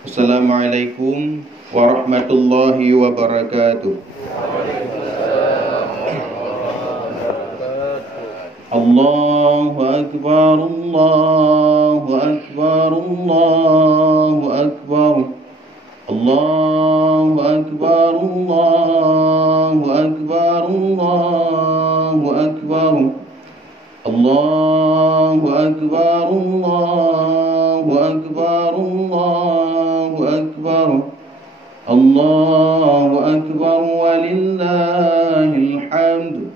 Assalamualaikum warahmatullahi wabarakatuh. Allahu akbar, Allahu akbar, Allahu akbar. Allahu akbar, Allahu akbar, Allahu akbar. Allahu akbar, Allahu akbar, Allahu akbar. Allahu akbar walillahil hamd.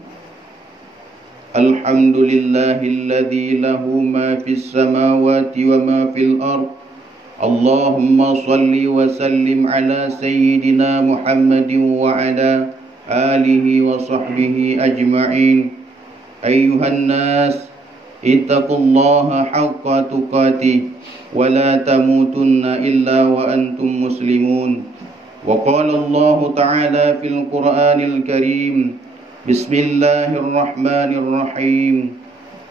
Alhamdulillahilladzi lahu ma fis samawati wa ma fil ard. Allahumma salli wa sallim ala sayyidina Muhammadin wa ala alihi wa sahbihi ajma'in. Ayyuhan nas, ittaqullaha haqqa tuqatih wa la tamutunna illa wa antum muslimun. Wa qala Allah ta'ala fil Qur'anil Karim, Bismillahirrahmanirrahim.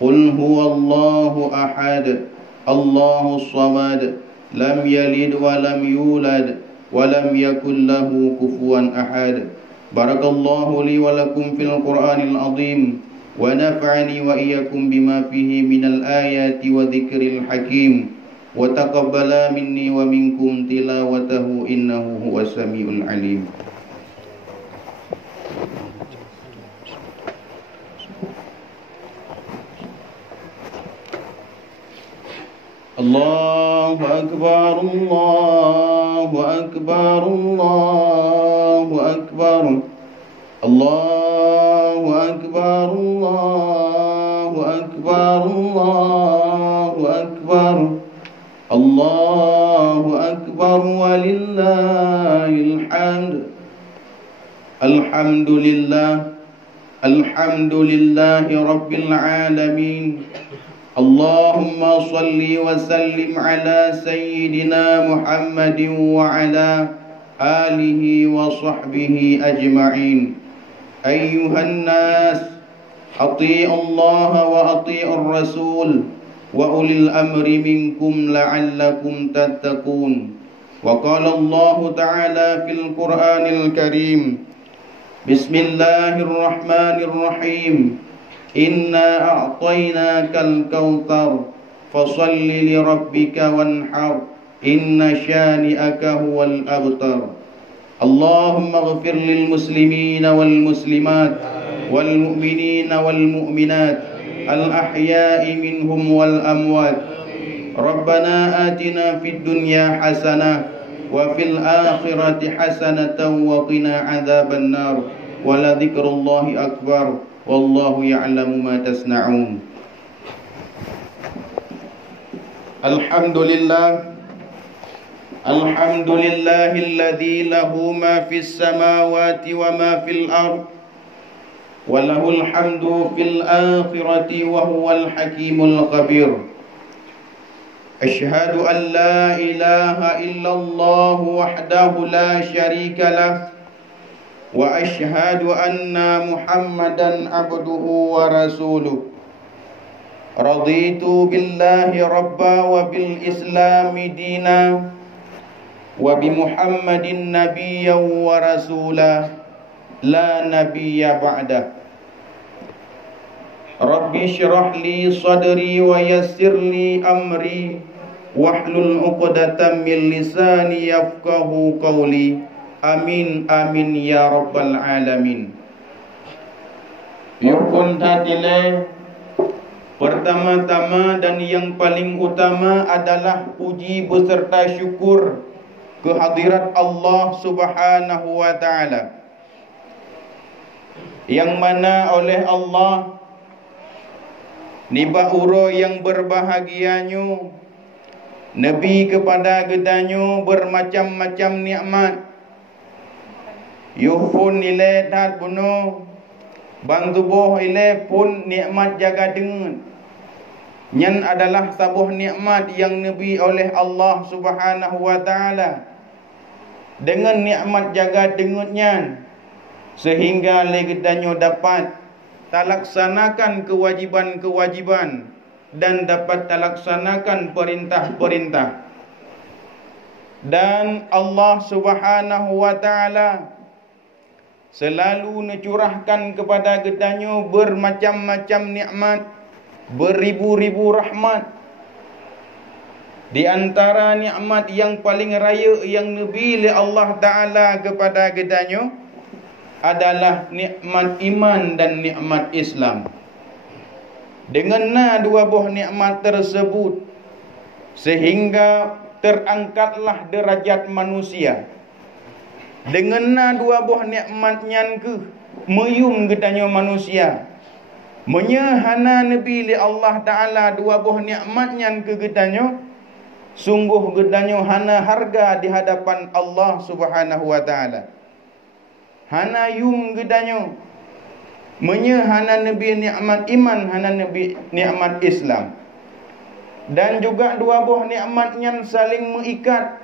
Qul huwallahu ahad, Allahus samad, lam yalid wa lam yulad wa lam yakul lahu kufuwan ahad. Barakallahu li wa lakum fil Qur'anil azim wa nafa'ani wa iyyakum bima fihi minal ayati wa dzikril hakim wa taqabbala minni wa minkum tilawatahu innahu huwas samiul alim. Allahu akbar, Allahu akbar, Allahu akbar. Allahu akbar, Allahu akbar, Allahu akbar. Allahu akbar walillahil hamd. Alhamdulillah, alhamdulillahi rabbil alamin. Allahumma salli wa sallim ala sayyidina Muhammadin wa ala alihi wa sahbihi ajma'in. Ayyuhan nas, ati'u Allah wa ati'ur rasul wa ulil amri minkum la'allakum tattaqun. Wa qala Allah ta'ala fil Qur'anil Karim, Bismillahirrahmanirrahim. Inna a'tainakal kautsar fashalli li rabbika wanhar inna syani'aka huwal abtar. Allahumma ighfir lil muslimina wal muslimat wal mu'minina wal mu'minat al ahya'i minhum wal amwat. Rabbana atina fid dunya hasanah wa fil akhirati hasanatan wa qina adzaban nar. Wa la dzikrullahi akbar. Wallahu ya'lamu ma tasna'un. Alhamdulillah, alhamdulillahilladzi lahu ma fis samawati wa ma fil ard wa lahul hamdu fil akhirati wa huwal hakimul khabir. Asyhadu an la ilaha illallah wahdahu la syarika lah wa asyhadu anna Muhammadan abduhu wa rasuluh. Raditu billahi rabba wa bil islami dina wa bi Muhammadin nabiyyan wa rasula la nabiyya ba'da. Rabbi syrah li sadri wa yassir li amri wahlul 'uqdatam min lisani yafqahu qawli. Amin amin ya rabbal alamin. Yukun tatile, pertama-tama dan yang paling utama adalah puji beserta syukur kehadirat Allah Subhanahu wa taala, yang mana oleh Allah niba uro yang berbahagianyo Nabi kepada gedanyo bermacam-macam nikmat. Yuhpun ile dat buno bang tubuh ile pun nikmat jaga dengan. Nyan adalah sabuh nikmat yang Nabi oleh Allah Subhanahu wa taala. Dengan nikmat jaga dengannya sehingga legedanyo dapat talaksanakan kewajiban-kewajiban dan dapat talaksanakan perintah-perintah. Dan Allah Subhanahu wa ta'ala selalu necurahkan kepada kedanyo bermacam-macam nikmat, beribu-ribu rahmat. Di antara nikmat yang paling raya yang nabi Allah Ta'ala kepada kedanyo adalah nikmat iman dan nikmat Islam. Dengan dua buah nikmat tersebut, sehingga terangkatlah derajat manusia. Dengan dua buah nikmat nyan ke meyum kedanyo manusia. Menyahana nabi Allah Ta'ala dua buah nikmat nyan ke kedanyo, sungguh gedanyo hana harga di hadapan Allah Subhanahu wa ta'ala. Hana yum gedanyo menyahana nabi nikmat iman, hana nabi nikmat Islam. Dan juga dua buah nikmat yang saling mengikat,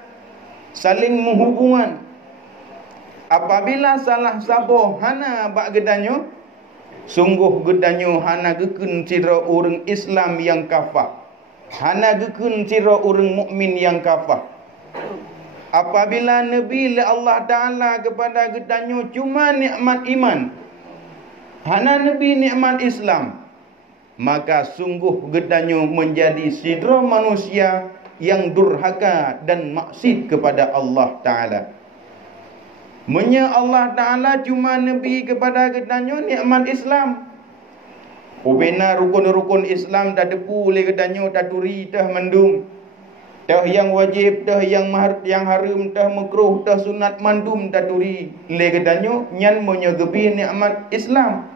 saling menghubungan. Apabila salah sabo hana bak gedanyo, sungguh gedanyo hana gekun cira orang Islam yang kafah, hana gekun cira orang mukmin yang kafah. Apabila nabi Allah Ta'ala kepada gedanyo cuma nikmat iman, hana nabi nikmat Islam, maka sungguh gedanyo menjadi sidra manusia yang durhaka dan maksud kepada Allah Ta'ala. Menya Allah Ta'ala cuma nabi kepada gedanyo nikmat Islam. Ubena rukun-rukun Islam dah depu oleh gedanyo taturi dah mendung. Dah yang wajib, dah yang haram, dah makruh, dah sunat mandum taturi le gedanyo nyan menya gebi nikmat Islam.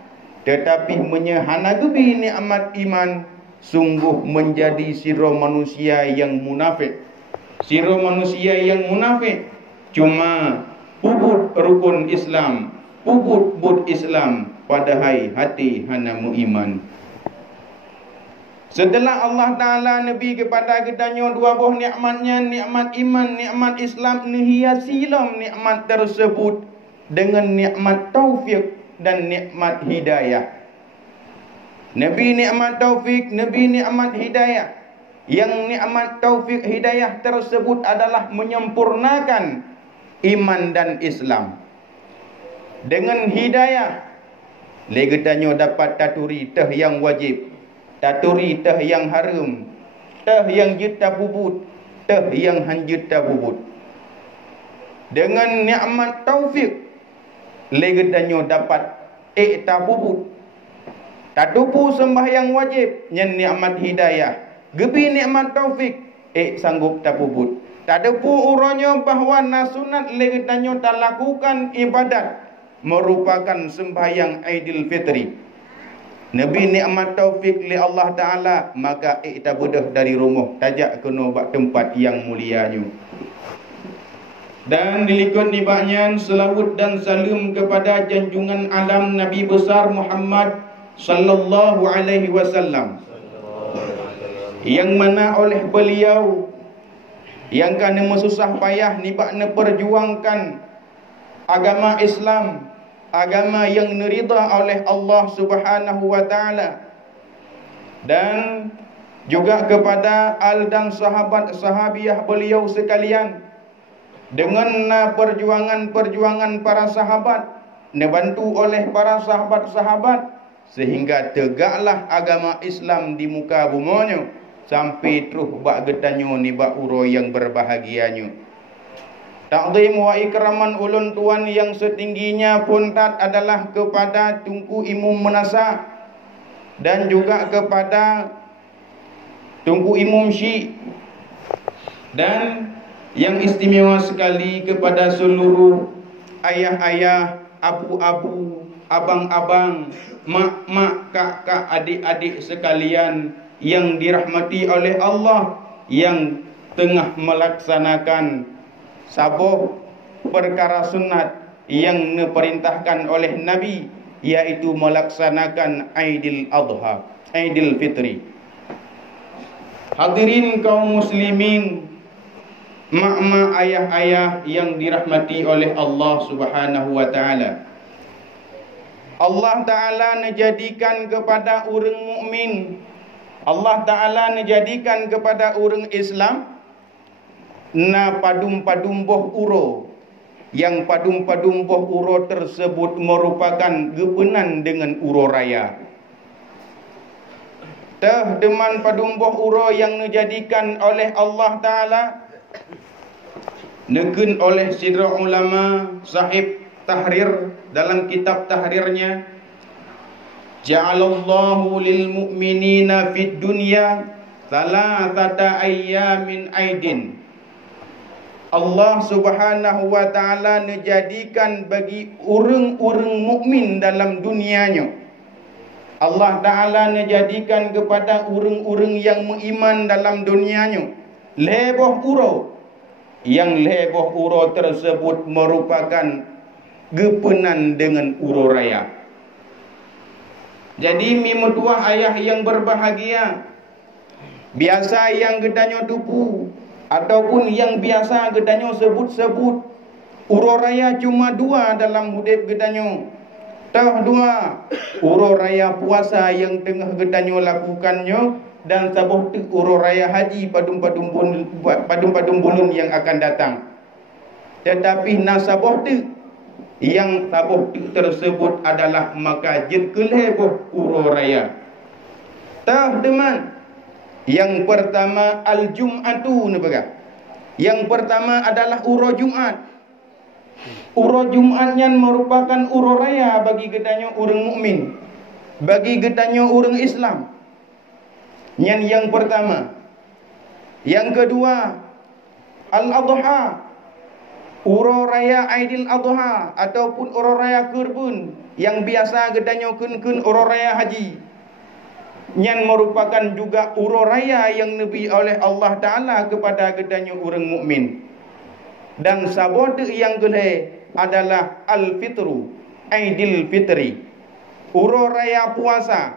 Tetapi menyahana gebi nikmat iman, sungguh menjadi sira manusia yang munafik. Sira manusia yang munafik cuma puput rukun Islam, puput bud Islam, padahal hati hana mu iman. Setelah Allah Ta'ala nabi kepada gedanyo dua buah nikmatnya, nikmat iman, nikmat Islam, nihiasilam nikmat tersebut dengan nikmat taufik dan nikmat hidayah. Nabi nikmat taufik, Nabi nikmat hidayah. Yang nikmat taufik hidayah tersebut adalah menyempurnakan iman dan Islam. Dengan hidayah, legedanyo dapat taturi tah yang wajib, taturi tah yang haram, tah yang jita bubut, tah yang hanjita bubut. Dengan nikmat taufik, legedanyo dapat bubut, tatupu sembahyang wajib, nyen nikmat hidayah. Gebi nikmat taufik, sanggup tabubut. Tadepu uronyo bahawa nasunat legedanyo tak lakukan ibadat merupakan sembahyang Aidil Fitri. Nabi nikmat taufik li Allah Ta'ala, maka tabudah dari rumah tajak kena bak tempat yang mulianya. Dan dilikut nibaknya selawat dan salam kepada junjungan alam Nabi besar Muhammad sallallahu alaihi wasallam, yang mana oleh beliau yang kena mesusah payah nibakna perjuangkan agama Islam, agama yang nerida oleh Allah Subhanahu wa ta'ala. Dan juga kepada al dan sahabat-sahabiah beliau sekalian, dengan perjuangan-perjuangan para sahabat, dibantu oleh para sahabat-sahabat, sehingga tegaklah agama Islam di muka bumonyo, sampai terus bak gedanyo ni bak uro yang berbahagianyo. Takzim wa ikraman ulun tuan yang setingginya pun tak adalah kepada Tunku Imam Menasa dan juga kepada Tunku Imam Syekh, dan yang istimewa sekali kepada seluruh ayah-ayah, abu-abu, abang-abang, mak-mak, kak-kak, adik-adik sekalian yang dirahmati oleh Allah, yang tengah melaksanakan sabuh perkara sunat yang diperintahkan oleh Nabi, yaitu melaksanakan Aidil Adha, Aidil Fitri. Hadirin kaum muslimin, mak-mak, ayah-ayah yang dirahmati oleh Allah Subhanahu wa ta'ala. Allah Ta'ala menjadikan kepada orang mukmin, Allah Ta'ala menjadikan kepada orang Islam na padum-padum boh uro, yang padum-padum boh uro tersebut merupakan gepenan dengan uro raya. Tah deman padum boh uro yang dijadikan oleh Allah Ta'ala, nekun oleh sidra ulama sahib tahrir dalam kitab tahrirnya, ja'alallahu lil mu'minina fid dunya thalathata ayyamin aidin. Allah Subhanahu wa Ta'ala menjadikan bagi orang-orang mukmin dalam dunianya, Allah Ta'ala menjadikan kepada orang-orang yang beriman dalam dunianya leboh uro, yang leboh uro tersebut merupakan gepenan dengan uro raya. Jadi mimutuah ayah yang berbahagia, biasa yang gedanyo tupu ataupun yang biasa gedanyo sebut-sebut uro raya cuma dua dalam hidup gedanyo. Tah dua, uro raya puasa yang tengah gedanyo lakukannya, dan sabuh uro raya haji padum-padum bulan yang akan datang. Tetapi nasabuh yang sabuh tersebut adalah maka jelkeleboh uro raya. Tah teman, yang pertama al-jum'atu nebagah. Yang pertama adalah uro Jumat. Uro Jumatnya merupakan uro raya bagi gedanyo orang mukmin, bagi gedanyo orang Islam. Yang pertama. Yang kedua, al-adha, uro raya Aidil Adha ataupun uro raya Kurban yang biasa gedanyo kun uro raya haji. Yang merupakan juga uro raya yang nabi oleh Allah Ta'ala kepada gedanyo orang mukmin. Dan sabot yang kedua adalah al-fitru, Aidil Fitri, uro raya puasa,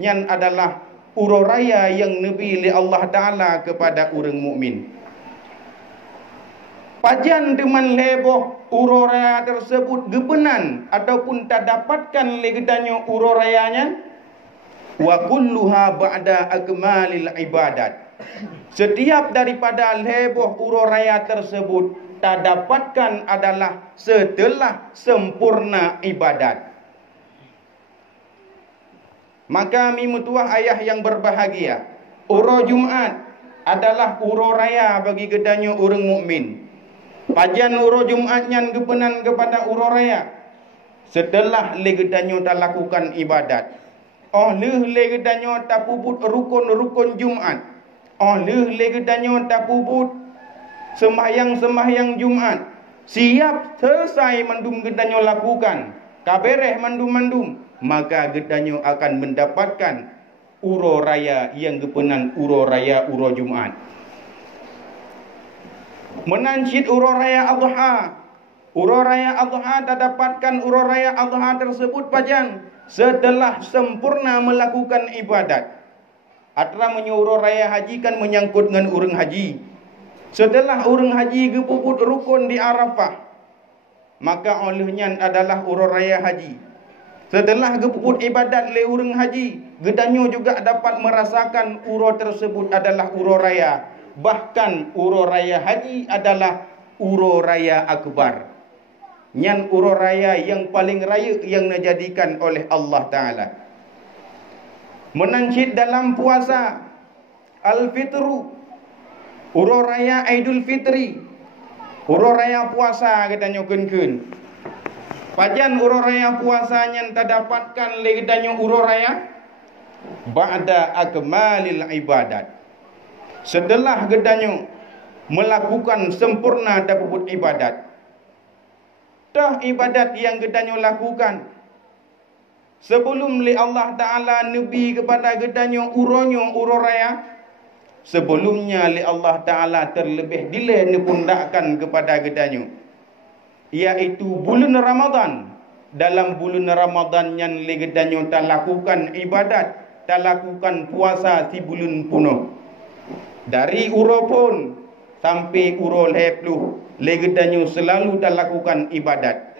yang adalah uro raya yang nabi oleh Allah Ta'ala kepada orang mukmin. Pajan dengan leboh uro raya tersebut gebenan ataupun tak dapatkan legedanyo uro rayanya, wa kulluha ba'da akmalil ibadat. Setiap daripada leboh uro raya tersebut tak dapatkan adalah setelah sempurna ibadat. Maka mimutuah ayah yang berbahagia, uro Jumat adalah uro raya bagi gedanyo orang mukmin. Pajan uro Jumatnya gepenan kepada uro raya setelah legedanyo tak lakukan ibadat. Legedanyo tak puput rukun-rukun Jumat. Legedanyo tak puput sembahyang Jumat. Siap selesai mandum gedanyo lakukan, kabereh mandum, maka gedanyo akan mendapatkan uro raya yang gepenan uro raya uro Jumat. Menansyid uro raya Adha. Uro raya Adha tak dapatkan uro raya Adha tersebut pajan setelah sempurna melakukan ibadat. Atra menyuruh raya haji kan menyangkut dengan orang haji. Setelah orang haji gepuput rukun di Arafah, maka olehnya adalah uro raya haji. Setelah gepuput ibadat le orang haji, gedanyo juga dapat merasakan uro tersebut adalah uro raya. Bahkan uro raya haji adalah uro raya akbar. Nyan uro raya yang paling raya yang dijadikan oleh Allah Ta'ala. Menancit dalam puasa al-fitru, uro raya Aidul Fitri, uro raya puasa katanya kun. Pajan uro raya puasanya tak dapatkan le katanya uro raya ba'da akmalil ibadat. Setelah gedanyo melakukan sempurna dapat ibadat. Tah ibadat yang gedanyo lakukan sebelum li Allah Ta'ala nabi kepada gedanyo uronyo uro raya, sebelumnya li Allah Ta'ala terlebih dile nepundakkan kepada gedanyo, iaitu bulan Ramadan. Dalam bulan Ramadan yang li gedanyo tak lakukan ibadat, tak lakukan puasa si bulan penuh. Dari uro pun sampai uro lepluh, legedanyo selalu tak lakukan ibadat.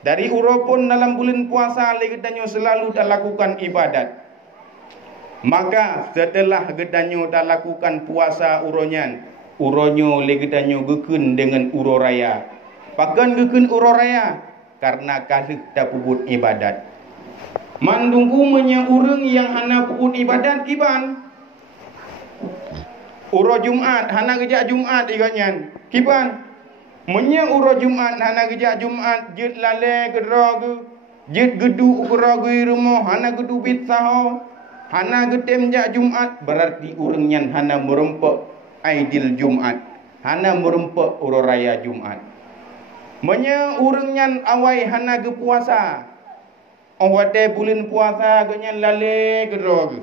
Dari uro pun dalam bulan puasa, legedanyo selalu tak lakukan ibadat. Maka setelah gedanyo tak lakukan puasa uronyan, uronyo legedanyo gekun dengan uro raya. Pakan gekun uro raya karena kalih dah pubut ibadat. Mandungku menya urang yang hana pubut ibadat kiban. Uro Jumat hana gejak Jumat iganyan. Kiban. Menya uro Jumat hana gejak Jumat jut lale gedra ge. Jut gedu ukra ge rumah hana gedu bit saho. Hana getem jak Jumat berarti urang nyan hana merempak aidil Jumat. Hana merempak uro raya Jumat. Menya urang nyan awai hana ge puasa. Awate bulan puasa ganyan lale gedra ge.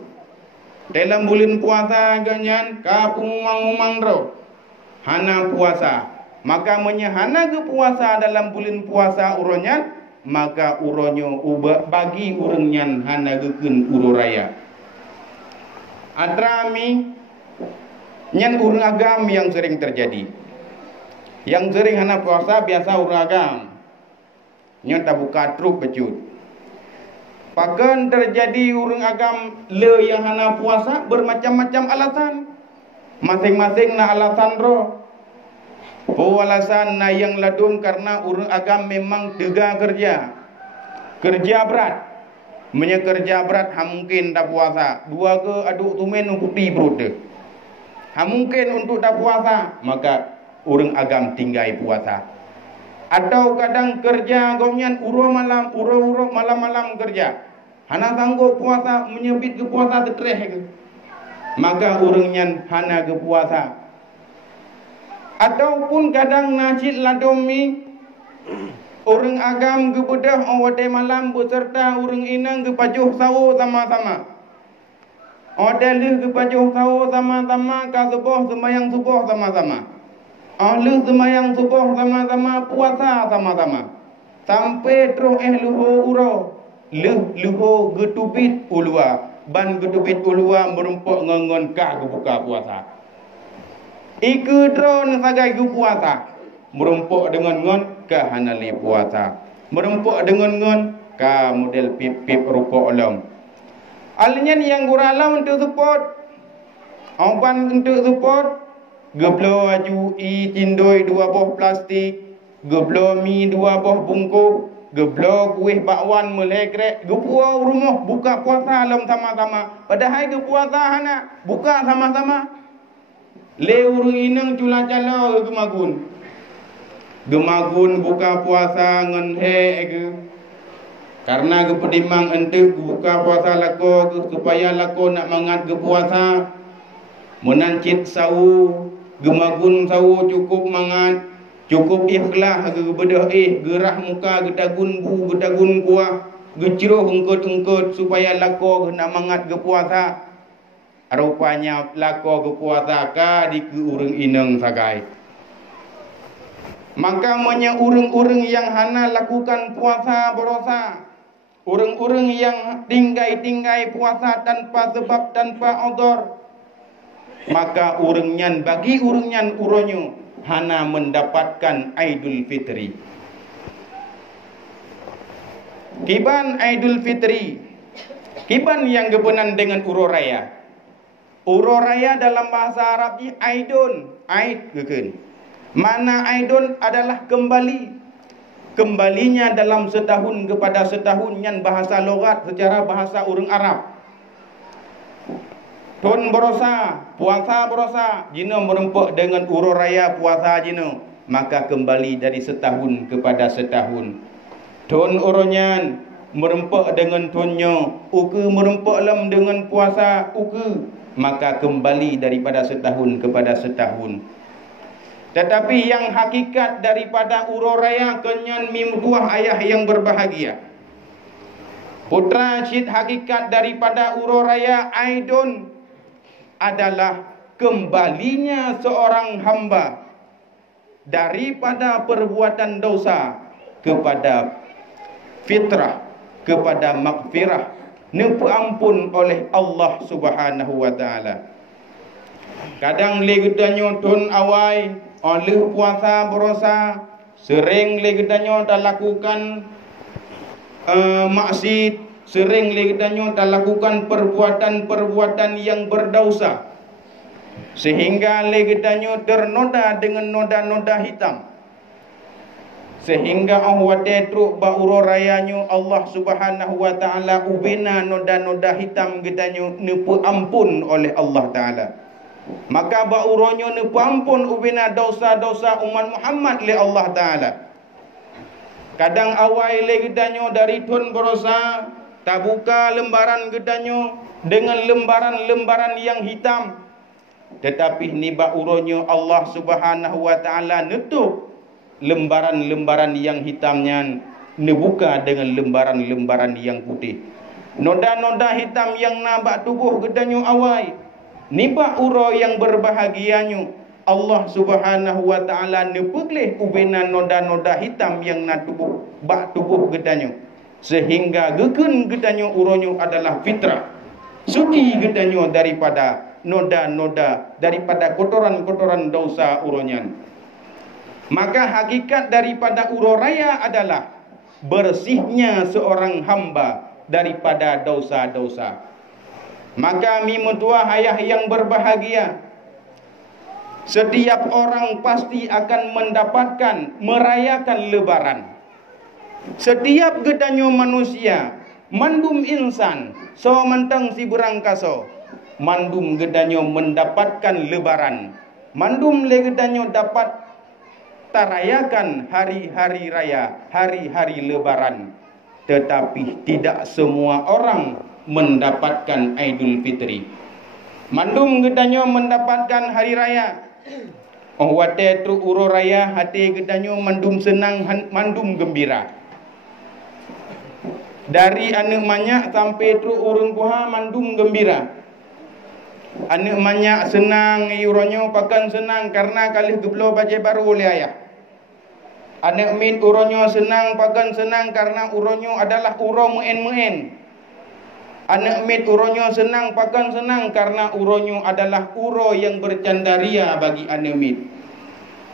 Dalam bulan puasa ganyan ka pumumang-umang ro. Hana puasa. Maka menya hana ge puasa dalam bulan puasa uronyan, maka uronyo ubah bagi urang nyan hana gekeun uro raya. Adrami nyan urang agam yang sering terjadi. Yang sering hana puasa biasa urang agam. Nyan tak buka truk becut. Pakan terjadi urang agam le yang hana puasa bermacam-macam alasan. Masing-masing na alasan ro. Po alasan na yang ladung karena urang agam memang tega kerja. Kerja berat. Menya kerja berat ha mungkin dah puasa. Dua ke aduk tumen putih perut dia. Ha mungkin untuk dah puasa, maka urang agam tinggai puasa. Atau kadang kerja gomnyan uro malam-malam kerja. Hana sanggup puasa menyebit ke puasa tereh ke. Maka urang nyan hana ke puasa. Ataupun kadang najid ladomi urang agam ke bedah awade malam beserta urang inang ke pajuh sawo sama-sama. Odalih ke pajuh sawo sama-sama ka subuh sembahyang subuh sama-sama. Ahli sembahyang subuh sama-sama puasa sama-sama. Sampai terus luho uro. Luho getubit ulua. Ban getubit ulua merempak ngongon ka buka puasa. Iku drone sagai gu puasa. Merempak dengan ngon ka hanali puasa. Merempak dengan ngon ka model pip-pip rukuk alam. Alinyan yang guralam untuk support. Oban untuk support. Geblo aju i tindoi 2 boh plastik. Geblo mi 2 boh bungkuk. Geblo kuih bakwan melegrek. Gepuau rumah buka puasa alam sama-sama. Padahal ke puasa hana buka sama-sama. Le urang inang cula cala gemagun. Gemagun buka puasa ngan he ke. Karena ke pedimang ente buka puasa lako supaya lako nak mangat ke puasa. Menancit sawu, gemagun sawu cukup mangat. Cukup ikhlas ke bedah gerah muka gedagun bu gedagun kuah gecroh engkut supaya lako nak mangat ke puasa. Rupanya lako ke puasa ka di ke urang inang sagai. Maka menya urang-urang yang hana lakukan puasa berosa. Urang-urang yang tinggai-tinggai puasa tanpa sebab tanpa udhur. Maka urang nyan bagi urang nyan uronyo hana mendapatkan Aidul Fitri. Kiban Aidul Fitri. Kiban yang gebenan dengan uro raya. Uro raya dalam bahasa Arab ni Aidun. Aid geken. Mana Aidun adalah kembali. Kembalinya dalam setahun kepada setahun yang bahasa logat secara bahasa urang Arab. Tun berosa, puasa berosa, jino merempak dengan uro raya puasa jino, maka kembali dari setahun kepada setahun. Tun uronyan merempak dengan tunyo, uke merempak lam dengan puasa uke, maka kembali daripada setahun kepada setahun. Tetapi yang hakikat daripada uro raya kenyan mimbuah ayah yang berbahagia. Putra cid hakikat daripada uro raya Aidun adalah kembalinya seorang hamba daripada perbuatan dosa kepada fitrah, kepada maghfirah, ampun oleh Allah Subhanahu wa taala. Kadang legedanyo tun awai oleh puasa berosa, sering legedanyo dah lakukan maksiat, sering legedanyo dah lakukan perbuatan-perbuatan yang berdosa. sehingga legedanyo ternoda dengan noda-noda hitam, sehingga awade truk bauro rayanyo Allah Subhanahu wa taala ubena noda-noda hitam gedanyo nepu ampun oleh Allah taala. Maka bauronyo nepu ampun ubena dosa-dosa umat Muhammad le Allah taala. Kadang awai le gedanyo dari tun berosa tabuka lembaran gedanyo dengan lembaran-lembaran yang hitam, tetapi ni bauronyo Allah Subhanahu wa taala nutup lembaran-lembaran yang hitamnya, dibuka dengan lembaran-lembaran yang putih. Noda-noda hitam yang nabak tubuh gedanyo awai, niba uro yang berbahagianyo Allah Subhanahu wa taala nepegleh ubena noda-noda hitam yang na tubuh bak tubuh gedanyo, sehingga geken gedanyo uronyo adalah fitrah, suci gedanyo daripada noda-noda, daripada kotoran-kotoran dosa uronyan. Maka hakikat daripada uro raya adalah bersihnya seorang hamba daripada dosa-dosa. Maka mimutua ayah yang berbahagia, setiap orang pasti akan mendapatkan merayakan lebaran. Setiap gedanyo manusia, mandum insan, so mentang si berangkaso, mandum gedanyo mendapatkan lebaran. Mandum le gedanyo dapat tarayakan hari-hari raya, hari-hari lebaran. Tetapi tidak semua orang mendapatkan Aidul Fitri. Mandum gedanyo mendapatkan hari raya. Oh wate tru uro raya hati gedanyo mandum senang, mandum gembira. Dari anak manyak sampai tru urung kuha mandum gembira. Anak manyak senang, uronyo pakan senang karena kali geblo baca baru oleh ayah. Anak min uronyo senang pakan senang karena uronyo adalah uro muen-muen. Anak mit uronyo senang pakan senang karena uronyo adalah uro yang bercandaria bagi anak mit.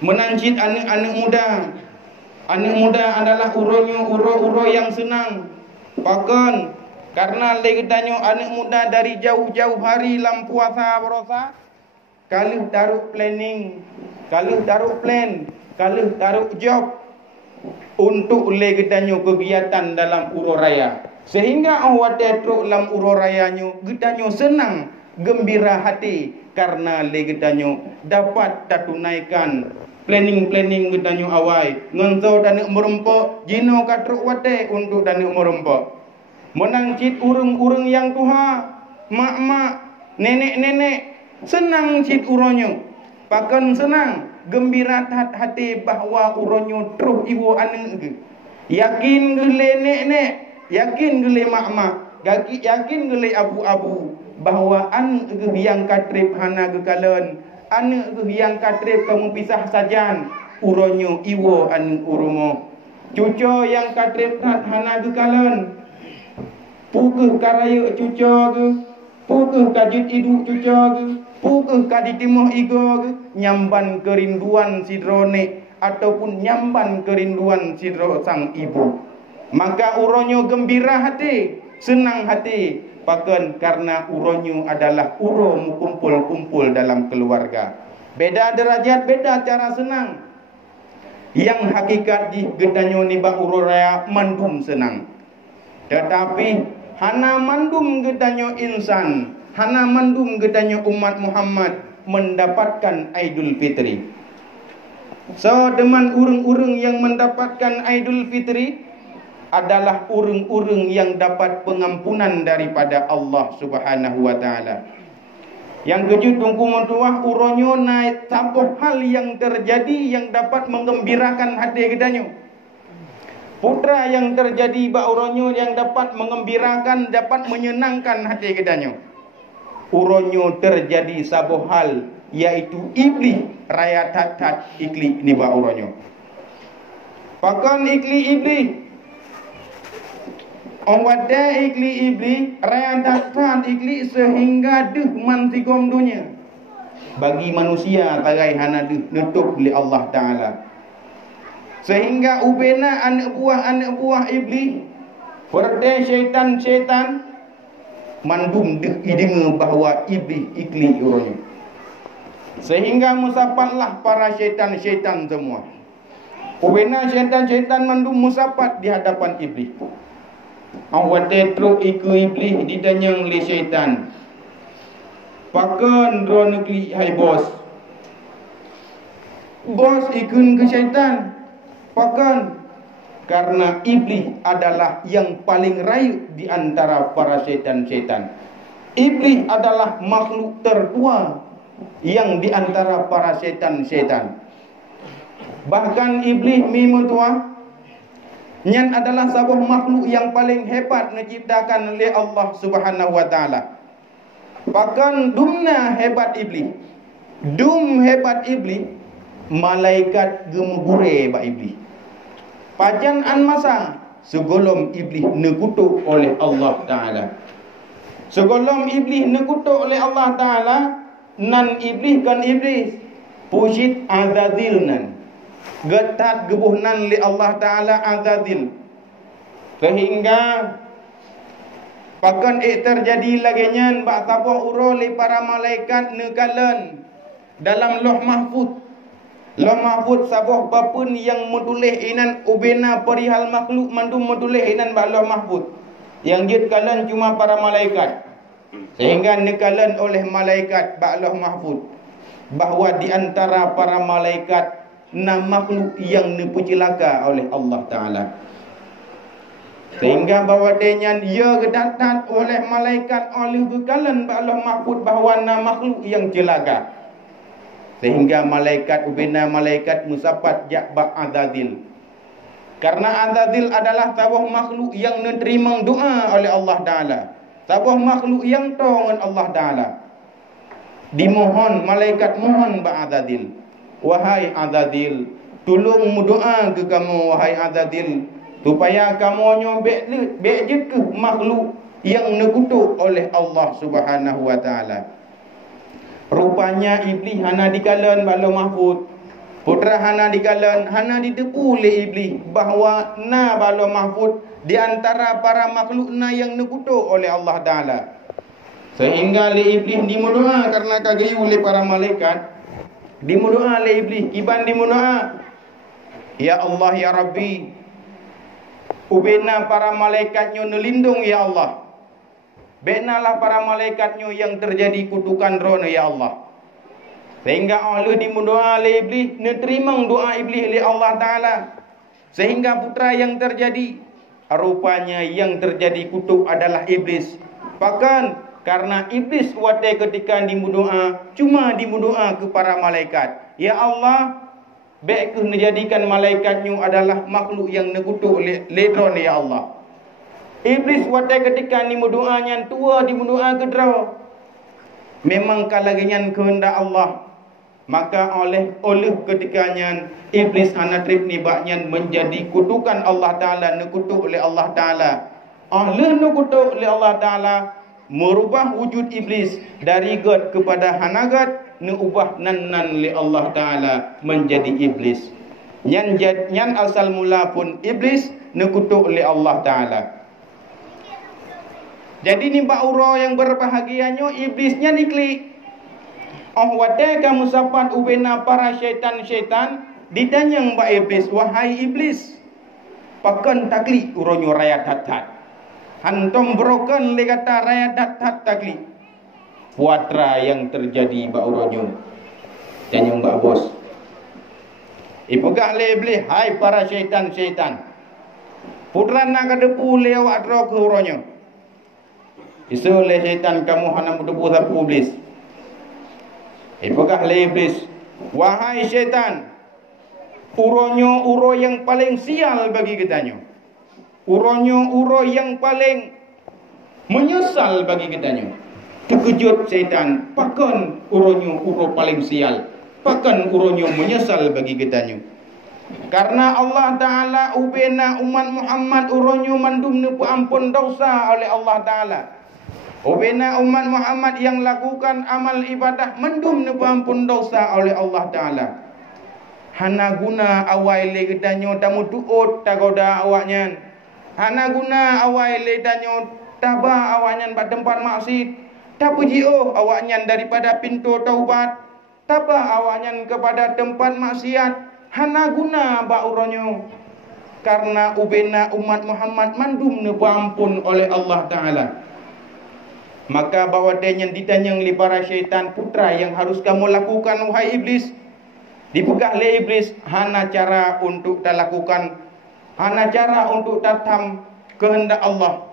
Menancit anak-anak muda. Anak muda adalah uronyo uro-uro yang senang pakan, karena legedanyo anak muda dari jauh-jauh hari lam puasa berosa, kalau taruh planning, kalau taruh plan, kalau taruh job untuk legedanyo kegiatan dalam uro raya, sehingga awate truk lam uro rayanyo gedanyo senang gembira hati karena legedanyo dapat tatunaikan planning gedanyo awai ngonso danek merempok jino katruk wate untuk danek merempok. Menang cit urung-urung yang tuha, mak-mak, nenek-nenek, senang cit uronyo. Pakan senang, gembira hati bahwa uronyo terus ibu anak ke. Yakin gele nenek, yakin gele mak-mak, yakin gele abu-abu bahwa anak ke yang katrip hana ke kalen, anak ke yang katrip kamu pisah sajan, uronyo iwo anak urumo. Cuco yang katrip hana ke kalen, pukul karaya cuca ke, pukul kajut hidup cuca ke, pukul kaditimuh igo ke, nyamban kerinduan sidrone ataupun nyamban kerinduan sidro sang ibu. Maka uronyo gembira hati, senang hati, bahkan karena uronyo adalah uro kumpul-kumpul dalam keluarga. Beda derajat, beda cara senang. Yang hakikat di gedanyo niba uro raya mandum senang. Tetapi hana mandum gedanyo insan, hana mandum gedanyo umat Muhammad mendapatkan Aidul Fitri. So deman urung-urung yang mendapatkan Aidul Fitri adalah urung-urung yang dapat pengampunan daripada Allah Subhanahu wa taala. Yang keju tunggu mutuah uronyo naik satu hal yang terjadi yang dapat menggembirakan hati gedanyo. Putra yang terjadi bauronyo yang dapat mengembirakan, dapat menyenangkan hati gedanyo. Uronyo terjadi satu hal, yaitu iblis raya tat-tat ikli ni bauronyo. Pakan ikli iblis, awada ikli iblis raya tat-tat ikli sehingga deh mantigom dunia. Bagi manusia tagai hana deh nutup oleh Allah Ta'ala. Sehingga ubena anak buah iblis, perde syaitan mandum deh ideng bahawa iblis ikli uronyo. Sehingga musapatlah para syaitan-syaitan semua. Ubena syaitan-syaitan mandum musapat di hadapan iblis. Awate truk iku iblis didanyang le syaitan. Pakan dro negeri hai bos. Bos ikun ke syaitan. Pakan. Karena iblis adalah yang paling rayu di antara para syaitan-syaitan. Iblis adalah makhluk tertua yang di antara para syaitan-syaitan. Bahkan iblis mimo tua nyan adalah sebuah makhluk yang paling hebat diciptakan oleh Allah Subhanahu wa taala. Bahkan dumna hebat iblis. Dum hebat iblis, malaikat gemugure ba iblis. Pajan an masa segolom iblis nekutuk oleh Allah taala. Segolom iblis nekutuk oleh Allah taala, nan iblis kan iblis pusit azazil nan getat gebuhnan li Allah taala azazil, sehingga pakan terjadi lagi nyan bak sabuh uro li para malaikat nekalan dalam loh mahfud. Loh mahfud sabuh bapun yang menulis inan ubena perihal makhluk mandum menulis inan bak loh mahfud yang jid kalan cuma para malaikat, sehingga nekalan oleh malaikat bak loh mahfud bahawa di antara para malaikat na makhluk yang dipucilaka oleh Allah taala, sehingga bahawa denyan ia kedatat oleh malaikat oleh bekalan bak loh mahfud bahawa na makhluk yang celaka, sehingga malaikat ubena malaikat musapat jakbak azazil. Karena azazil adalah sebuah makhluk yang menerima doa oleh Allah taala, sebuah makhluk yang tongan Allah taala. Dimohon malaikat mohon ba azazil, wahai azazil, tolong doa ke kamu wahai azazil, supaya kamu nyobek bejit ke makhluk yang nekutuk oleh Allah Subhanahu wa taala. Rupanya iblis hana dikalan balo mahfud. Putra hana dikalan, hana didepu oleh iblis bahawa na balo mahfud di antara para makhluk na yang nekutuk oleh Allah taala. Sehingga le iblis dimudoa karena kagri oleh para malaikat. Dimudoa le iblis, iban dimudoa, ya Allah ya Rabbi, ubena para malaikatnya nelindung ya Allah. Benalah para malaikatnya yang terjadi kutukan rono ya Allah. Sehingga Allah dimudoa le iblis, neterima doa iblis oleh Allah taala. Sehingga putra yang terjadi, rupanya yang terjadi kutuk adalah iblis. Bahkan karena iblis wate ketika dimudoa cuma dimudoa ke para malaikat. Ya Allah, baik menjadikan malaikatnya adalah makhluk yang nekutuk ledron ya Allah. Iblis wate ketika dimudoanya tua dimudoa ke draw. Memang kalaginyan kehendak Allah. Maka oleh ketikanya iblis anak trip ni baknya menjadi kutukan Allah taala, nekutuk oleh Allah taala. Oleh nekutuk oleh Allah taala, merubah wujud iblis dari god kepada hanagat, neubah nan li Allah taala menjadi iblis. Nyan asal mula pun iblis nekutuk oleh Allah taala. Jadi ni mbak uro yang berbahagianya iblisnya diklik. Wate kamu sapat ubena para syaitan-syaitan ditanya mbak iblis, wahai iblis, pakan taklik uronyo raya tatat. Hantom broken le kata raya tatat taklik. Puatra yang terjadi mbak uronyo. Tanya mbak bos. Ipegah le iblis, hai para syaitan-syaitan. Putra nak kadepu lewat roh ke uronyo. Isu le syaitan kamu hana mudepu sapu iblis. Ipegah le iblis, wahai syaitan, uronyo uro yang paling sial bagi kitanya. Uronyo uro yang paling menyesal bagi kitanya. Terkejut syaitan, pakan uronyo uro paling sial, pakan uronyo menyesal bagi kitanya. Karena Allah Ta'ala ubena umat Muhammad uronyo mandum nepu ampun dosa oleh Allah Ta'ala. Ubena umat Muhammad yang lakukan amal ibadah mendum nepu ampun dosa oleh Allah Ta'ala. Hana guna awai le gedanyo tamu tuut tagoda awaknya. Hana guna awai le danyo taba awaknya pada tempat maksud. Tak puji awaknya daripada pintu taubat. Tapa awaknya kepada tempat maksiat, hana guna ba uronyo. Karena ubena umat Muhammad mandum ne ampun oleh Allah Ta'ala. Maka bahawa dia ditanyang li para syaitan, putra yang harus kamu lakukan wahai iblis. Dipegah le iblis, hana cara untuk tak lakukan, hana cara untuk tatam kehendak Allah.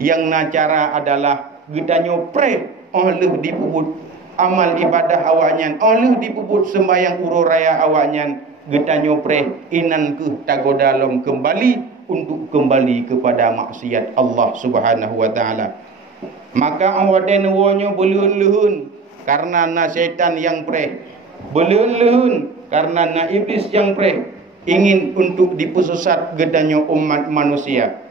Yang na cara adalah gedanyo pray oleh dipubut amal ibadah awaknya, oleh dipubut sembahyang uro raya awaknya, gedanyo pray inan ke tagodalom kembali untuk kembali kepada maksiat Allah Subhanahu wa taala. Maka awaden wonyo belun-lehun karena na syaitan yang pray, belun-lehun karena na iblis yang pray, ingin untuk dipesesat gedanyo umat manusia.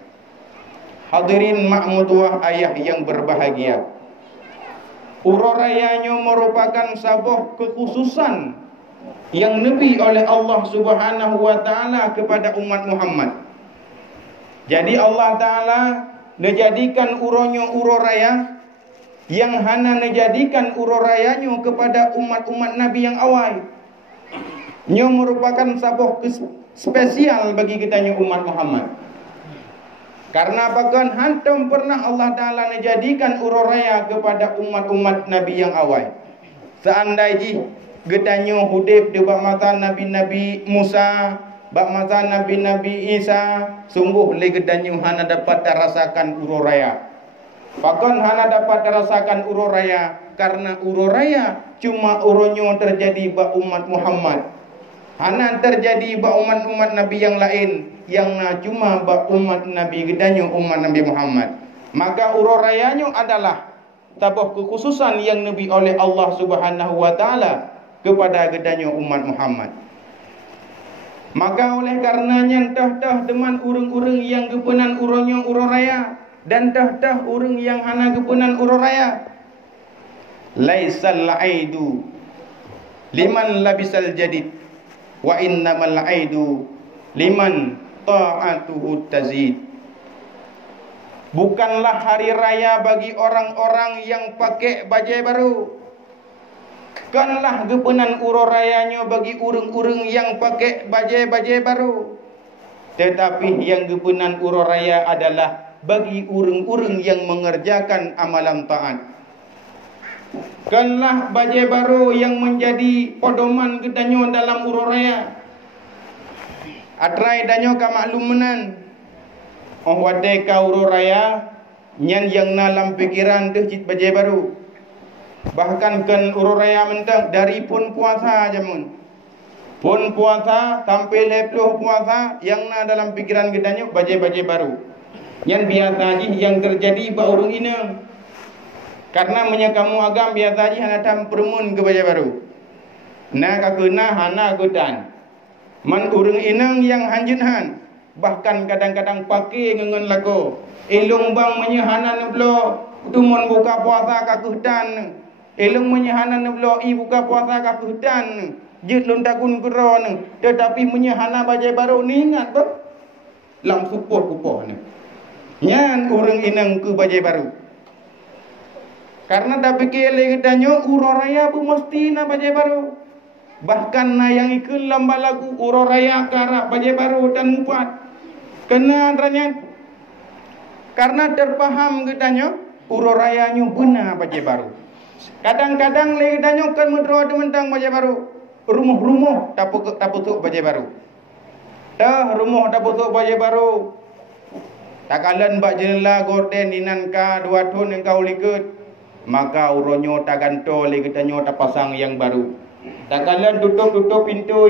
Hadirin makmutuah ayah yang berbahagia, uro rayanya merupakan sebuah kekhususan yang nabi oleh Allah Subhanahu wa taala kepada umat Muhammad. Jadi Allah Taala menjadikan uronyo uro raya yang hana menjadikan uro rayanya kepada umat-umat nabi yang awal. Nyo merupakan sebuah spesial bagi kita umat Muhammad. Karena bahkan hantam pernah Allah Ta'ala menjadikan uro raya kepada umat-umat Nabi yang awal. Seandainya getanyo hudib di bak mata Nabi-Nabi Musa, bak mata Nabi-Nabi Isa, sungguh le getanyo hana dapat rasakan uro raya. Bahkan hana dapat rasakan uro raya karena uro raya cuma uronyo terjadi bak umat Muhammad. Hana terjadi bak umat-umat Nabi yang lain, yang cuma bak umat Nabi gedanyo umat Nabi Muhammad. Maka uro rayanya adalah tabuh kekhususan yang nabi oleh Allah Subhanahu wa taala kepada gedanyo umat Muhammad. Maka oleh karenanya tah-tah teman urang-urang yang gepenan uronyo uro raya dan tah-tah urang yang hana gepenan uro raya. Laisal aidu liman labisal jadid wa innamal aidu liman ta'atuhu tazid. Bukanlah hari raya bagi orang-orang yang pakai baju baru. Bukanlah gepenan uro rayanya bagi urang-urang yang pakai baju baru. Tetapi yang gepenan uro raya adalah bagi urang-urang yang mengerjakan amalan taat. Bukanlah baju baru yang menjadi pedoman gedanyo dalam uro raya. Atrai danyo ka maklumenan. Oh wadai ka uro raya nyan yang dalam pikiran deh cit baju baru. Bahkan kan uro raya mentang dari pun puasa jamun. Pun puasa sampai leploh puasa yang na dalam pikiran gedanyo baju baru. Yang biasa aja yang terjadi ba urang ina. Karena menyakamu agam biasa aja hana tam permun ke baju baru. Na kakuna hana gudan. Man urang inang yang hanjinhan bahkan kadang-kadang pakai ngengen lagu elong bang menyehana neblo tumun buka puasa kakuhdan elong menyehana neblo i buka puasa kakuhdan jit luntakun kuron tetapi menyehana baju baru ni ingat ba lam supoh-supoh ni nyan urang inang ke baju baru karena dah fikir lagi danyo uro raya bu mesti na baju baru. Bahkan na yang ikut lamba lagu uro raya kara baju baru dan mupat. Kena antaranya karena terpaham gedanyo uro rayanya benar baju baru. Kadang-kadang le gedanyo kan mendro mentang baju baru. Rumah-rumah tak putuk baju baru. Dah rumah tak putuk baju baru. Takalan bak jendela gorden inan ka 2 tahun yang kau likut. Maka uronyo tak ganto le gedanyo tak pasang yang baru. Takalan tutup pintu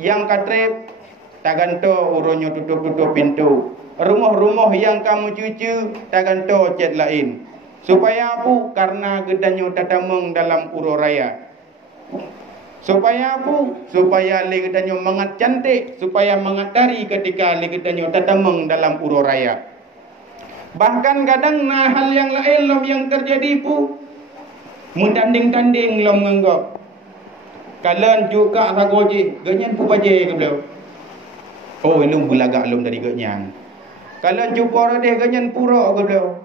yang katrep, tak ganto uronyo tutup pintu. Rumah-rumah yang kamu cucu, tak ganto cat lain. Supaya apa? Karena gedanyo tatameng dalam uro raya. Supaya apa? Supaya le gedanyo mangat cantik, supaya mangatari ketika le gedanyo tatameng dalam uro raya. Bahkan kadang hal yang lain lom yang terjadi pu mendanding-tanding lom menganggap. Kalian juga sagoji, ganyan pu baje ke beliau. Oh, ilum bulagak lum dari ganyan. Kalian jumpa radeh ganyan pura ke beliau.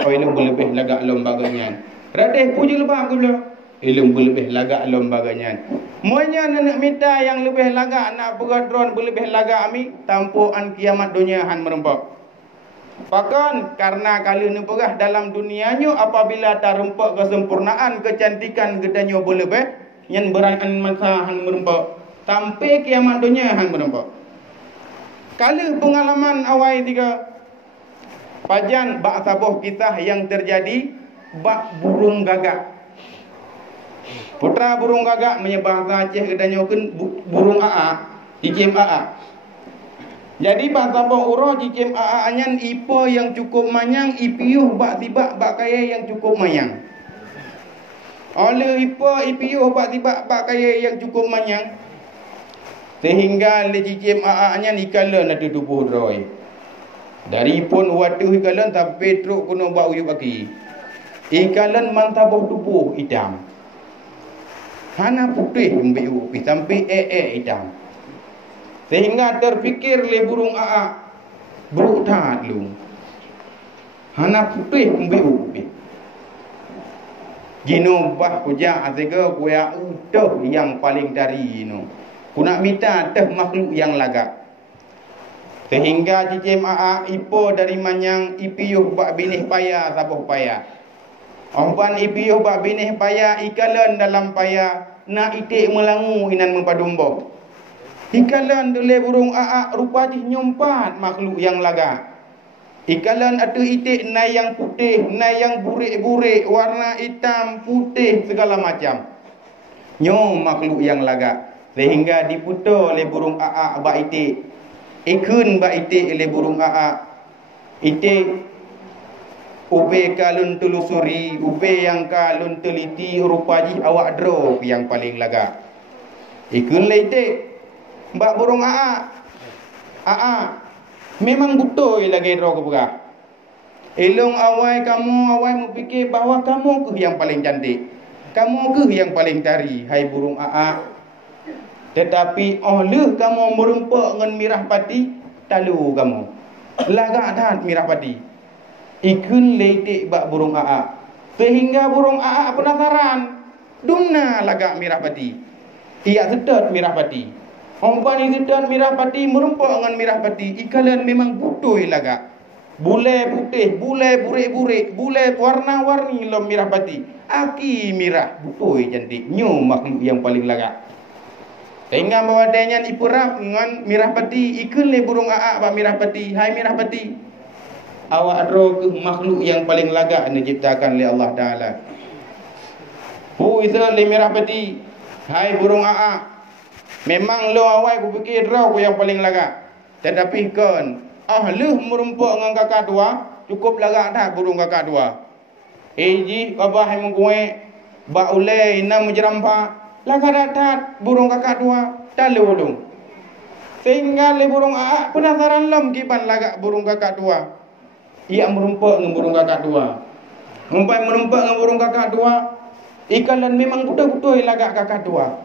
Oh, ilum lebih lagak lum baganyan. Radeh pu je lebah ke beliau. ilung berlebih lagak lom baganya. Monya nak minta yang lebih lagak, nak beradron berlebih lagak ami, tampuan kiamat dunia han merempak. Bahkan karena kali ni perah dalam dunianya apabila terempak kesempurnaan kecantikan gedanya berlebih, yang berakan masa han merempak. Sampai kiamat dunia han merempak. Kali pengalaman awal tiga pajan bak sabuh kisah yang terjadi bak burung gagak. Putra burung gagak menyebar ke Aceh gedanya burung aa, cicim aa. Jadi bak sabuh urah cicim aa anyan ipo yang cukup manyang, ipiuh bak tibak bak kaya yang cukup manyang. Oleh ipiuh bak tibak bak kaya yang cukup manyang, sehingga le cicim aa anyan ikalan ada tubuh droi. Dari pun waktu ikalan tapi truk kuno bak uyup baki. Ikalan mantabuh tubuh hitam. Hana putih umbi sampai hitam. Sehingga terfikir le burung aa berutat lu. Hana putih umbi. Jino bah kuja azega kuya utuh yang paling dari no. Ku nak minta teh makhluk yang lagak. Sehingga cicim aa ipo dari manyang ipiuh bak binih paya sabuh paya. Ompan ipiuh bak binih paya ikalan dalam paya nak itik melangu inan mempadumbo. Ikalan dule burung aa rupanya nyompat makhluk yang laga. Ikalan ada itik nai yang putih, nai yang burik-burik, warna hitam, putih segala macam. Nyom makhluk yang laga. Sehingga diputar oleh burung aa bak itik. Ikun bak itik oleh burung aa. Itik ube kalun telusuri, ube yang kalun teliti rupanya awak drop yang paling laga. Ikun leitik mbak burung aa. Aa memang betul lagi drop ke berah. Elong awal kamu mau fikir bahawa kamu ke yang paling cantik. Kamu ke yang paling tari, hai burung aa. Tetapi oleh kamu merempak dengan mirah pati, talu kamu. Lagak dah mirah pati. Ikun leitik bak burung aa. Sehingga burung aa penasaran. Dumna lagak mirah pati. Ia sedot mirah pati. Ompan sedot mirah pati merempak dengan mirah pati. Ikalan memang butuh lagak. Bulai putih, bulai burik-burik, bulai warna-warni lom mirah pati. Aki mirah butuh cantik. Nyo makhluk yang paling lagak. Sehingga bawa denyan ipurap dengan mirah pati. Ikun le burung aa bak mirah pati. Hai mirah pati. Awak roh ke makhluk yang paling lagak yang diciptakan oleh Allah Ta'ala. Hu isa le merah peti. Hai burung aa. Memang lo awal ku fikir roh ku yang paling lagak. Tetapi kan ahluh merumpak dengan kakak dua. Cukup lagak dah burung kakak dua. Eji kabah yang mengkuih. Bak ulai ina menjerampak. Lagak dah burung kakak dua. Talu ulung. Sehingga le burung aa penasaran lom kipan lagak burung kakak dua. Ia merumpak dengan burung kakak dua. Umpai merumpak dengan burung kakak dua. Ikalan memang betul-betul lagak kakak dua.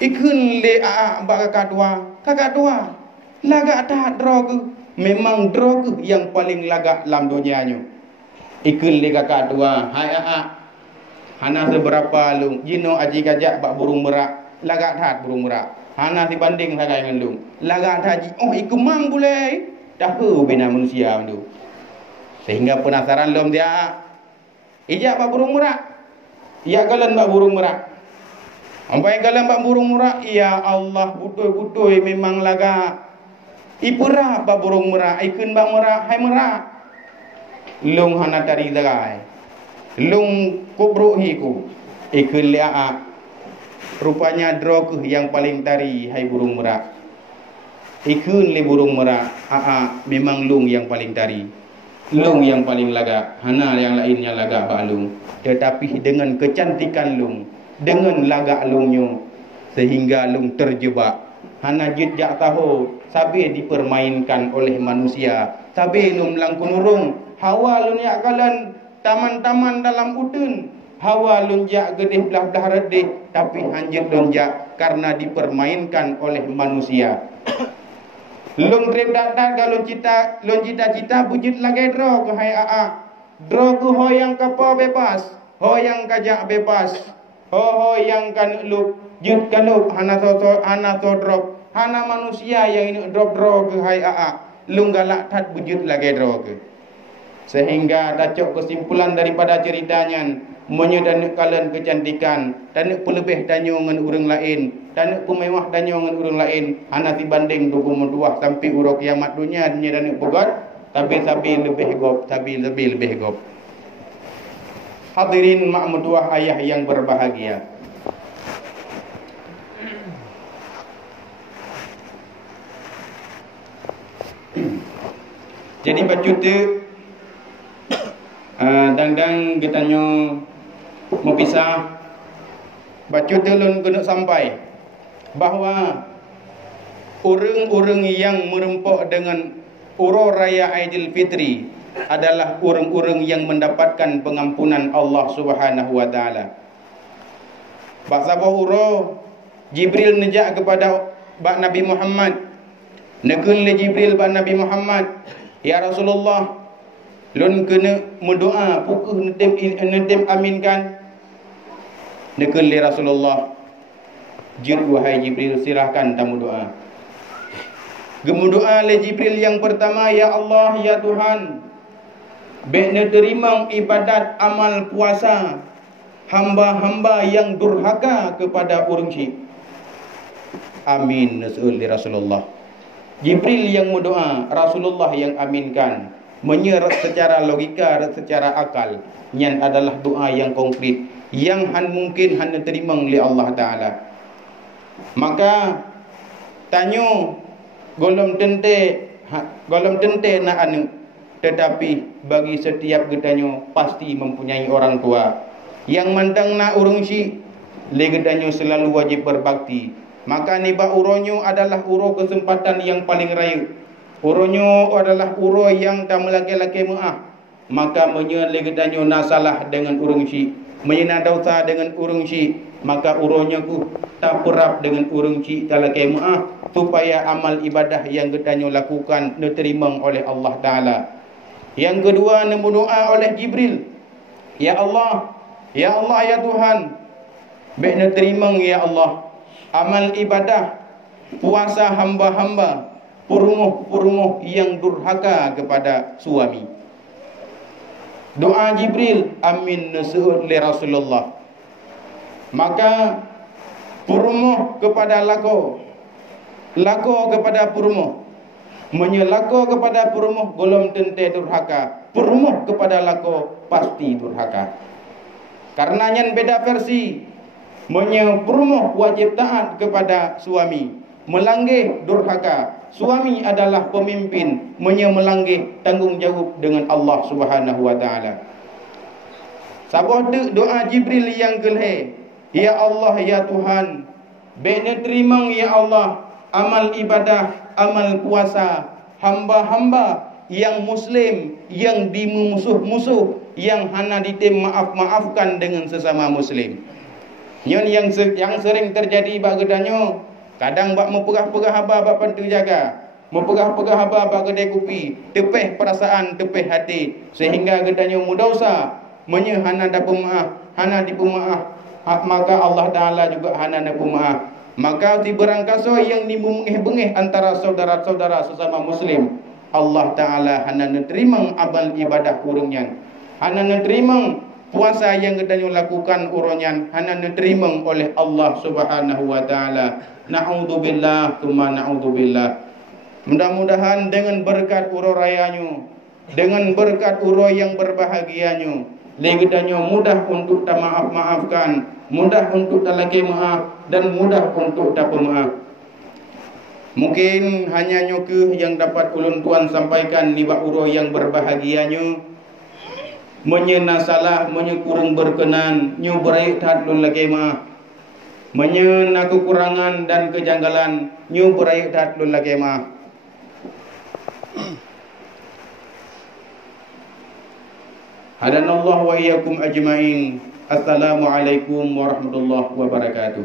Ikun le aa bak kakak dua. Kakak dua lagak tak drog. Memang drog yang paling lagak dalam dunianya. Ikun le kakak dua. Hai aa. Hana seberapa lung. Jino aji kajak bak burung merak. Lagak tak burung merak. Hana dibanding sagai dengan lung. Lagak tak ji. Oh ikun mang boleh. Dah ke bina manusia tu. Sehingga penasaran lom dia. Ijak bak burung merak. Ia kalan bak burung merak. Sampai kalan bak burung merak. Ya Allah betul-betul memang laga. Ipurah bak burung merak. Ikun bak merak. Hai merak. Lung hana tari zagai. Lung kubruk hiku. Ikun li'a. Rupanya drog yang paling tari. Hai burung merak. Ikun li burung merak. Memang lung yang paling tari. Lung yang paling lagak. Hana yang lainnya lagak bak lung. Tetapi dengan kecantikan lung, dengan lagak lungnya, sehingga lung terjebak. Hana jejak tahu sabi dipermainkan oleh manusia. Sabi lung langkun urung. Hawa lun yak kalan taman-taman dalam udun. Hawa lun jak gedeh belah-belah redeh. Tapi hanjit lun jak karena dipermainkan oleh manusia. Lung terdadak kalau cita-cita bujit lagi draw ke hai aa. Draw ke ho yang kapal bebas, ho yang kajak bebas. Ho yang kan lu jut kalau hana to drop hana manusia yang ini drop ke hai lu galak tat bujut lagi drop ke. Sehingga tacok kesimpulan daripada ceritanya menyedan kalian kecantikan dan pelebih danyo ngan urang lain dan pemewah danyo ngan urang lain hana dibanding 22 sampai urang kiamat dunia dan pegot tapi lebih gop lebih gop. Hadirin makmudah ayah yang berbahagia. Jadi baju tu dang getanyo mau pisah. Baju tu lun kena sampai bahawa orang-orang yang merempok dengan uro raya Aidilfitri adalah orang-orang yang mendapatkan pengampunan Allah Subhanahu wa taala. Bahasa uro Jibril nejak kepada Nabi Muhammad. Nekun le Jibril ba Nabi Muhammad, ya Rasulullah, lun kena mendoa pukuh netem aminkan. Nekun le Rasulullah, jin wahai Jibril silahkan tamu doa. Gemu doa le Jibril yang pertama, ya Allah ya Tuhan, bekne terima ibadat amal puasa hamba-hamba yang durhaka kepada orang syirik. Amin nasul li Rasulullah. Jibril yang mendoa, Rasulullah yang aminkan. Menyeret secara logika, secara akal. Yang adalah doa yang konkret, yang mungkin hanya terima oleh Allah Ta'ala. Maka tanyo golom tente nak anu, tetapi bagi setiap gedanyo pasti mempunyai orang tua. Yang mandang nak urung si, le gedanyo selalu wajib berbakti. Maka niba uronyo adalah uro kesempatan yang paling raya. Uronyo adalah uro yang tak melaki-laki maaf. Maka menyelegedanyo nasalah dengan urung si, menyena dosa dengan urung si, maka uronyo ku tak perap dengan urung si tak laki maaf, supaya amal ibadah yang gedanyo lakukan diterima oleh Allah Ta'ala. Yang kedua, nemu doa oleh Jibril, ya Allah ya Tuhan, baik terima ya Allah amal ibadah puasa hamba-hamba purumuh yang durhaka kepada suami. Doa Jibril, amin nasu'ud li Rasulullah. Maka purumuh kepada lako kepada purumuh, menyelako kepada purumuh golom tente durhaka, purumuh kepada lako pasti durhaka. Karenanya beda versi. Menyepurmuh wajib taat kepada suami, melanggih durhaka. Suami adalah pemimpin, melanggih tanggungjawab dengan Allah Subhanahu wa taala. Sabah doa Jibril yang kelih, ya Allah ya Tuhan, bene terima ya Allah amal ibadah, amal puasa hamba-hamba yang muslim, yang dimusuh-musuh, yang hana ditem maaf-maafkan dengan sesama muslim. Yang sering terjadi bak gedanyo, kadang bak mempegah-pegah haba bak pentu jaga, mempegah-pegah haba bak kedai kopi, tepeh perasaan, tepeh hati, sehingga gedanyo mudosa, hana dapat maaf, hana dipemaaf, maka Allah Ta'ala juga hana dapat maaf. Maka di berangkaso yang dibengih-bengih antara saudara-saudara sesama muslim, Allah Ta'ala hana nerima amal ibadah urungnya, hana nerima puasa yang gedanyo lakukan uronyan, hana diterima oleh Allah Subhanahu wa taala. Na'udzubillah, tsumma na'udzubillah. Mudah-mudahan dengan berkat uro rayanyo, dengan berkat uro yang berbahagianyo, le gedanyo mudah untuk tak maaf-maafkan, mudah untuk tak laki maaf, dan mudah untuk tak pemaaf. Mungkin hanya nyoke yang dapat ulun tuan sampaikan ni bak uro yang berbahagianyo. Menyena salah, kurang berkenan, berai tat lun lagi maaf. Menyena kekurangan dan kejanggalan, berai tat lun lagi maaf. Hadanallahu wa iyyakum ajmain. Assalamualaikum warahmatullahi wabarakatuh.